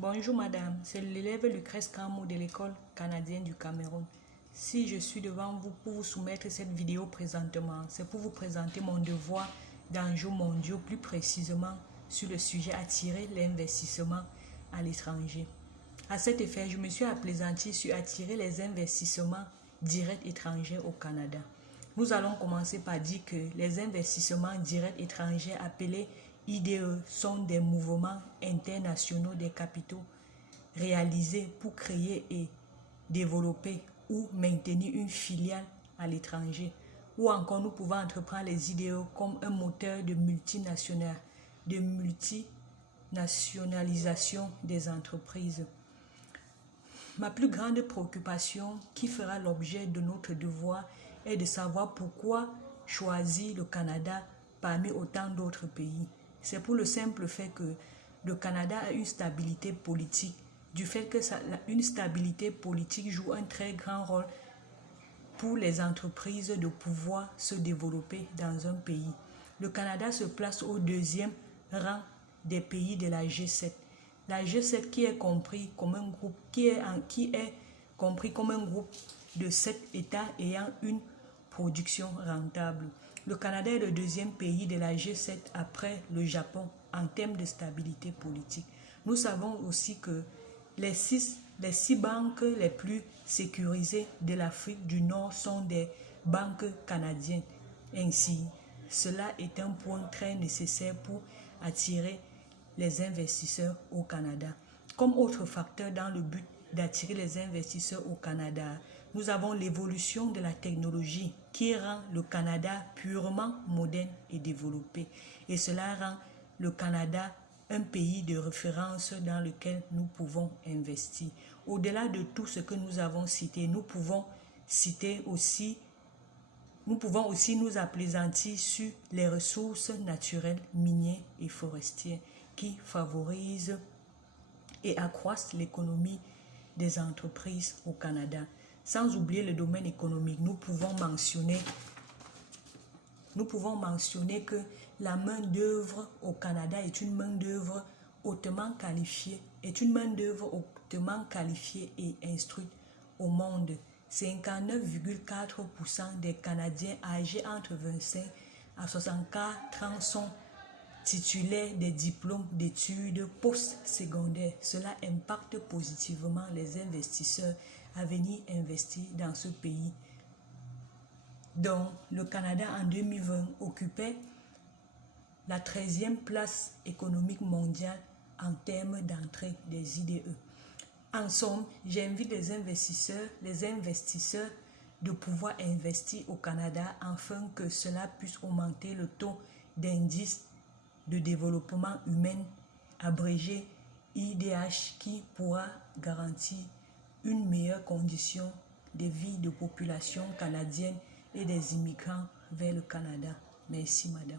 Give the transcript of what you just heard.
Bonjour madame, c'est l'élève Lucrèce Kamou de l'école canadienne du Cameroun. Si je suis devant vous pour vous soumettre cette vidéo présentement, c'est pour vous présenter mon devoir d'enjeux mondiaux, plus précisément sur le sujet attirer l'investissement à l'étranger. À cet effet, je me suis appesantie sur attirer les investissements directs étrangers au Canada. Nous allons commencer par dire que les investissements directs étrangers appelés IDE sont des mouvements internationaux des capitaux réalisés pour créer et développer ou maintenir une filiale à l'étranger. Ou encore, nous pouvons entreprendre les IDE comme un moteur de multinationalisation des entreprises. Ma plus grande préoccupation, qui fera l'objet de notre devoir, est de savoir pourquoi choisir le Canada parmi autant d'autres pays. C'est pour le simple fait que le Canada a une stabilité politique, du fait que une stabilité politique joue un très grand rôle pour les entreprises de pouvoir se développer dans un pays. Le Canada se place au deuxième rang des pays de la G7. La G7 qui est compris comme un groupe de 7 États ayant une production rentable. Le Canada est le deuxième pays de la G7 après le Japon en termes de stabilité politique. Nous savons aussi que les six banques les plus sécurisées de l'Afrique du Nord sont des banques canadiennes. Ainsi, cela est un point très nécessaire pour attirer les investisseurs au Canada. Comme autre facteur dans le but d'attirer les investisseurs au Canada, nous avons l'évolution de la technologie qui rend le Canada purement moderne et développé. Et cela rend le Canada un pays de référence dans lequel nous pouvons investir. Au-delà de tout ce que nous avons cité, nous pouvons aussi nous appesantir sur les ressources naturelles, minières et forestières qui favorisent et accroissent l'économie des entreprises au Canada. Sans oublier le domaine économique, nous pouvons mentionner que la main-d'œuvre au Canada est une main-d'œuvre hautement qualifiée, et instruite au monde. 59,4% des Canadiens âgés entre 25 à 64 ans sont titulaires des diplômes d'études post-secondaires. Cela impacte positivement les investisseurs à venir investir dans ce pays. Donc, le Canada en 2020 occupait la 13e place économique mondiale en termes d'entrée des IDE. En somme, j'invite les investisseurs de pouvoir investir au Canada afin que cela puisse augmenter le taux d'indice de développement humain abrégé IDH qui pourra garantir une meilleure condition de vie de population canadienne et des immigrants vers le Canada. Merci madame.